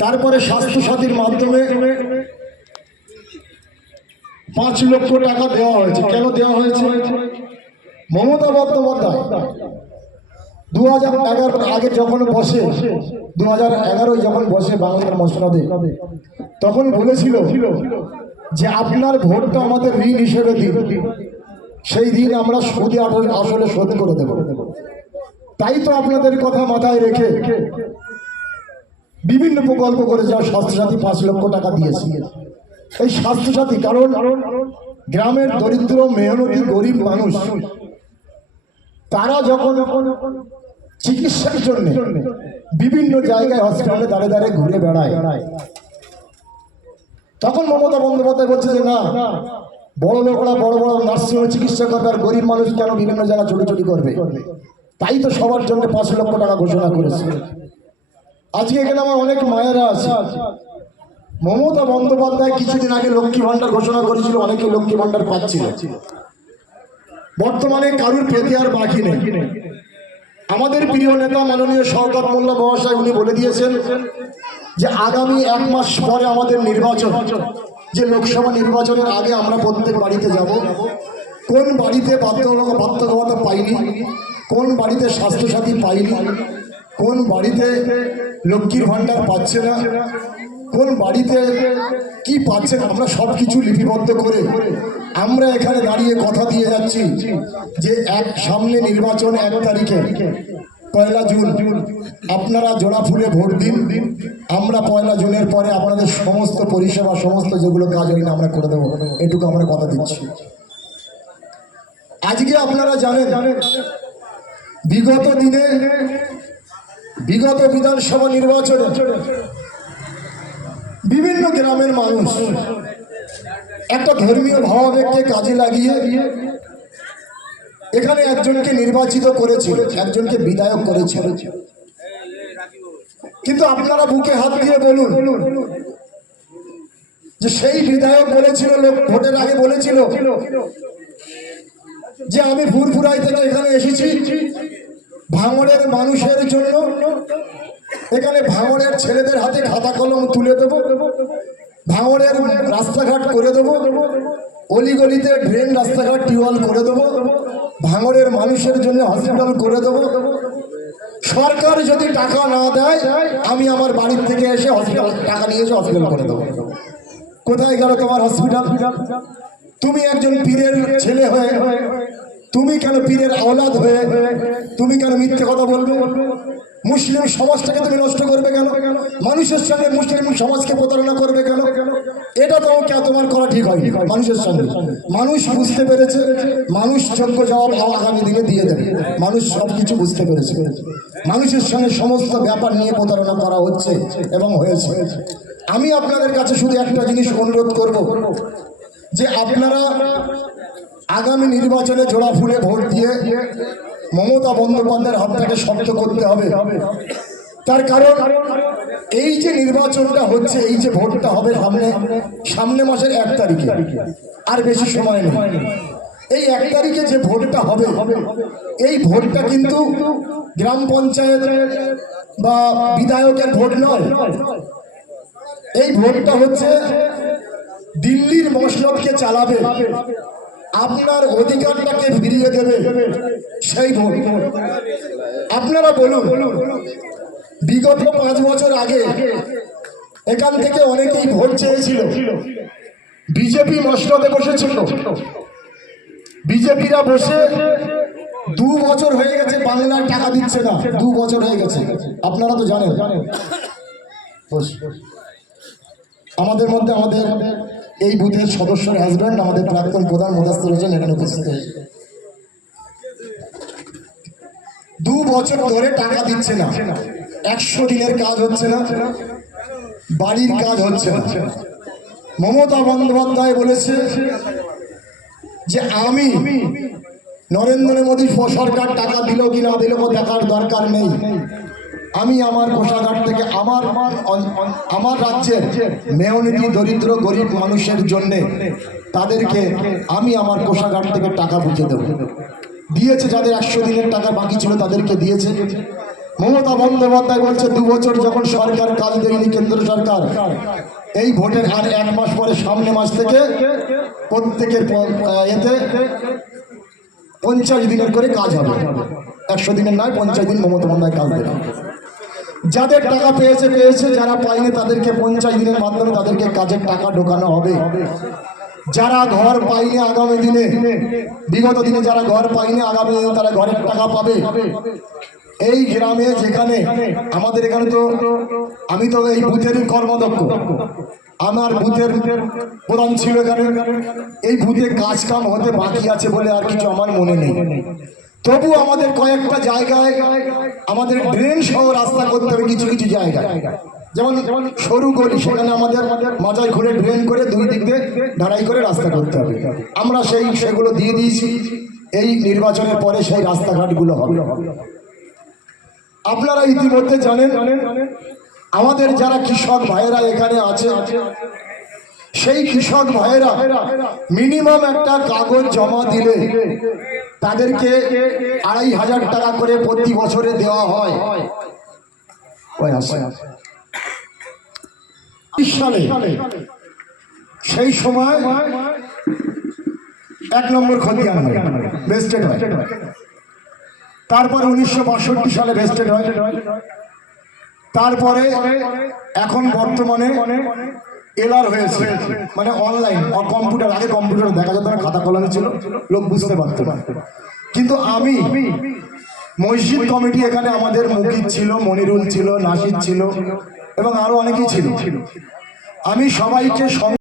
তারপরে স্বাস্থ্যসাথীর মাধ্যমে পাঁচ লক্ষ টাকা দেওয়া হয়েছে। কেন দেওয়া হয়েছে? মমতা বন্দ্যোপাধ্যায় দু হাজার এগারো আগে যখন বসে দু হাজার এগারোয় যখন বসে বাংলার মসনদে, তখন বলেছিল যে আপনার ভোটটা আমাদের ঋণ হিসেবে দিন। সেই দিন আমরা সুদে আসলে শোধ করে দেব। তাই তো আপনাদের কথা মাথায় রেখে বিভিন্ন প্রকল্প করে যা স্বাস্থ্যসাথী পাঁচ লক্ষ টাকা দিয়েছে। এই স্বাস্থ্যসাথী, কারণ গ্রামের দরিদ্র, মেহনতি, গরিব মানুষ, তারা যখন চিকিৎসার জন্য বিভিন্ন জায়গায় হসপিটালে দাঁড়ে দাঁড়িয়ে ঘুরে বেড়ায়, তখন মমতা বন্দ্যোপাধ্যায় বলছে যে, না, বড় লোকরা বড় বড় নার্সিংহোমে চিকিৎসা করবে আর গরিব মানুষ কেন বিভিন্ন জায়গায় ছোটাছুটি করবে? তাই তো সবার জন্য পাঁচ লক্ষ টাকা ঘোষণা করেছে। আজকে এখানে আমার অনেক মায়েরা আছে। মমতা বন্দ্যোপাধ্যায় কিছুদিন আগে লক্ষ্মী ভান্ডার ঘোষণা করেছিল, অনেকে লক্ষ্মী ভান্ডার পাচ্ছিল। বর্তমানে কারুর পেতে আর বাকি নেই। আমাদের প্রিয় নেতা মাননীয় সরকার মোল্লা মহাশয় উনি বলে দিয়েছেন যে আগামী এক মাস পরে আমাদের নির্বাচন, যে লোকসভা নির্বাচনের আগে আমরা প্রত্যেক বাড়িতে যাব। কোন বাড়িতে বাধ্যকতা বাধ্যকতা পাইনি কোন বাড়িতে স্বাস্থ্যসাথী পাইনি কোন বাড়িতে লক্ষ্মীর ভাণ্ডার পাচ্ছে না? কোন বাড়িতে কি পাচ্ছেন আমরা সব কিছু লিপিবদ্ধ করে আমরা এখানে দাঁড়িয়ে কথা দিয়ে যাচ্ছি যে এক সামনে নির্বাচন এক তারিখে, পয়লা জুন। আপনারা জোড়া ফুলে ভোট দিন। আমরা পয়লা জুনের পরে আপনাদের সমস্ত পরিষেবা, সমস্ত যেগুলো কাজ হয়নি, আমরা করে দেবো। এটুকু আমরা কথা দিচ্ছি। আজকে আপনারা জানেন বিগত দিনে, বিগত বিধানসভা নির্বাচনে বিভিন্ন গ্রামের মানুষ একটা ধর্মীয় ভাবাবেগকে কাজে লাগিয়ে এখানে একজনকে নির্বাচিত করেছিল, একজনকে বিধায়ক করেছিল। কিন্তু আপনারা বুকে হাত দিয়ে বলুন যে সেই বিধায়ক বলেছিল, লোক ভোটের আগে বলেছিল যে আমি ফুরফুরাই থেকে এখানে এসেছি। ভাঙড়ের মানুষের জন্য এখানে ভাঙড়ের ছেলেদের হাতে খাতা কলম তুলে দেবো। ভাঙড়ের রাস্তাঘাট করে দেবো। অলিগলিতে ড্রেন রাস্তাঘাট টিউবওয়েল করে দেবো। ভাঙড়ের মানুষের জন্য হসপিটাল করে দেবো। সরকার যদি টাকা না দেয়, আমি আমার বাড়ির থেকে এসে হসপিটাল টাকা নিয়ে এসে হসপিটাল করে দেবো। কোথায় গেল তোমার হসপিটাল? তুমি একজন পীরের ছেলে হয়ে তুমি কেন পীরের আওলাদ হয়ে, তুমি কেন মিথ্যে কথা বলবে? মুসলিম সমাজটাকে তুমি নষ্ট করবে কেন? মানুষের সঙ্গে মুসলিম সমাজকে প্রতারণা করবে কেন? এটা তো কে তোমার করা ঠিক হয় মানুষের সঙ্গে মানুষ বুঝতে পেরেছে, মানুষ যোগ্য জবাব আগামী দিনে দিয়ে দেবে। মানুষ সব কিছু বুঝতে পেরেছে। মানুষের সঙ্গে সমস্ত ব্যাপার নিয়ে প্রতারণা করা হচ্ছে এবং হয়েছে। আমি আপনাদের কাছে শুধু একটা জিনিস অনুরোধ করব, যে আপনারা আগামী নির্বাচনে জোড়া ফুলে ভোট দিয়ে মমতা বন্দ্যোপাধ্যায়ের হাতটাকে শক্ত করতে হবে। তার কারণ, এই যে নির্বাচনটা হচ্ছে, এই যে ভোটটা হবে সামনে সামনে মাসের এক তারিখে, আর বেশি সময় নেই। এই এক তারিখে যে ভোটটা হবে, এই ভোটটা কিন্তু গ্রাম পঞ্চায়েত বা বিধায়কের ভোট নয়। এই ভোটটা হচ্ছে দিল্লির মসনদকে চালাবে। আপনার অধিকারটাকে ফিরিয়ে দেবে। সেই ভোট। আপনারা বলুন, বিগত পাঁচ বছর আগে এখান থেকে অনেকেই ভোট চেয়েছিল। বিজেপি মসনদে বসেছিল। বিজেপিরা বসে দু বছর হয়ে গেছে বাংলার টাকা দিচ্ছে না। দু বছর হয়ে গেছে। আপনারা তো জানেন। আমাদের মধ্যে আমাদের এই বুথের সদস্যের হাজব্যান্ড আমাদের প্রাক্তন প্রধান মুদাস্তুর হোসেন এখানে উপস্থিত দু বছর ধরে টাকা দিচ্ছে না। একশো দিনের কাজ হচ্ছে না। বাড়ির কাজ হচ্ছে না। মমতা বন্দ্যোপাধ্যায় বলেছে যে আমি নরেন্দ্র মোদী সরকার টাকা দিল কি না দিল দেখার দরকার নেই। আমি আমার কোষাগার থেকে আমার আমার রাজ্যের মেয়নীতি দরিদ্র গরিব মানুষের জন্য তাদেরকে আমি আমার কোষাগার থেকে টাকা বুঝে দেব। দিয়েছে যাদের একশো দিনের টাকা বাকি ছিল তাদেরকে দিয়েছে। মমতা বন্দ্যোপাধ্যায় বলছে, দু বছর যখন সরকার কাজ দেয়নি কেন্দ্র সরকার, এই ভোটের আর এক মাস পরে সামনে মাস থেকে প্রত্যেকের এতে পঞ্চাশ দিনের করে কাজ হবে। একশো দিনের নয়, পঞ্চাশ দিন মমতা বন্দ্যোপাধ্যায় কাজ দেবে। যাদের টাকা পেয়েছে পেয়েছে, যারা পায়নি তাদেরকে পঞ্চাশ দিনের মাধ্যমে তাদেরকে কাজের টাকা ঢোকানো হবে। যারা ঘর পায়নি আগামী দিনে, বিগত দিনে যারা ঘর পায়নি, আগামী দিনে তারা ঘরের টাকা পাবে। এই গ্রামে যেখানে, আমাদের এখানে তো, আমি তো এই বুথেরই কর্মদক্ষ। আমার বুথের প্রধান ছিল এখানে। এই বুথে কাজ কাম হতে বাকি আছে বলে আর কিছু আমার মনে নেই। তবু আমাদের কয়েকটা জায়গায়, আমাদের ড্রেন সহ রাস্তা করতে হবে কিছু কিছু জায়গায়। যেমন সরু গলি, সেখানে আমাদের মাজায় ঘুরে ড্রেন করে দুই দিক দিয়ে ঢালাই করে রাস্তা করতে হবে। আমরা সেই, সেগুলো দিয়ে দিয়েছি। এই নির্বাচনের পরে সেই রাস্তাঘাটগুলো হবে। আপনারা ইতিমধ্যে জানেন, আমাদের যারা কৃষক ভাইয়েরা এখানে আছে, সেই কৃষক ভাইয়েরা মিনিমাম একটা কাগজ জমা দিলে তাদেরকে আড়াই হাজার টাকা করে প্রতি বছরে দেওয়া হয়। সেই সময় এক নম্বর খতিয়ান হয় বেস্টেড হয়। তারপরে উনিশশো সালে ভেস্টেড হয়। তারপরে এখন বর্তমানে এলার হয়েছে। মানে অনলাইন কম্পিউটার আগে কম্পিউটার দেখা যেত না, খাতা কলামে ছিল, লোক বুঝতে পারতো না। কিন্তু আমি মসজিদ কমিটি এখানে আমাদের মুকিদ ছিল, মনিরুল ছিল, নাসির ছিল, এবং আরও অনেকেই ছিল। আমি সবাইকে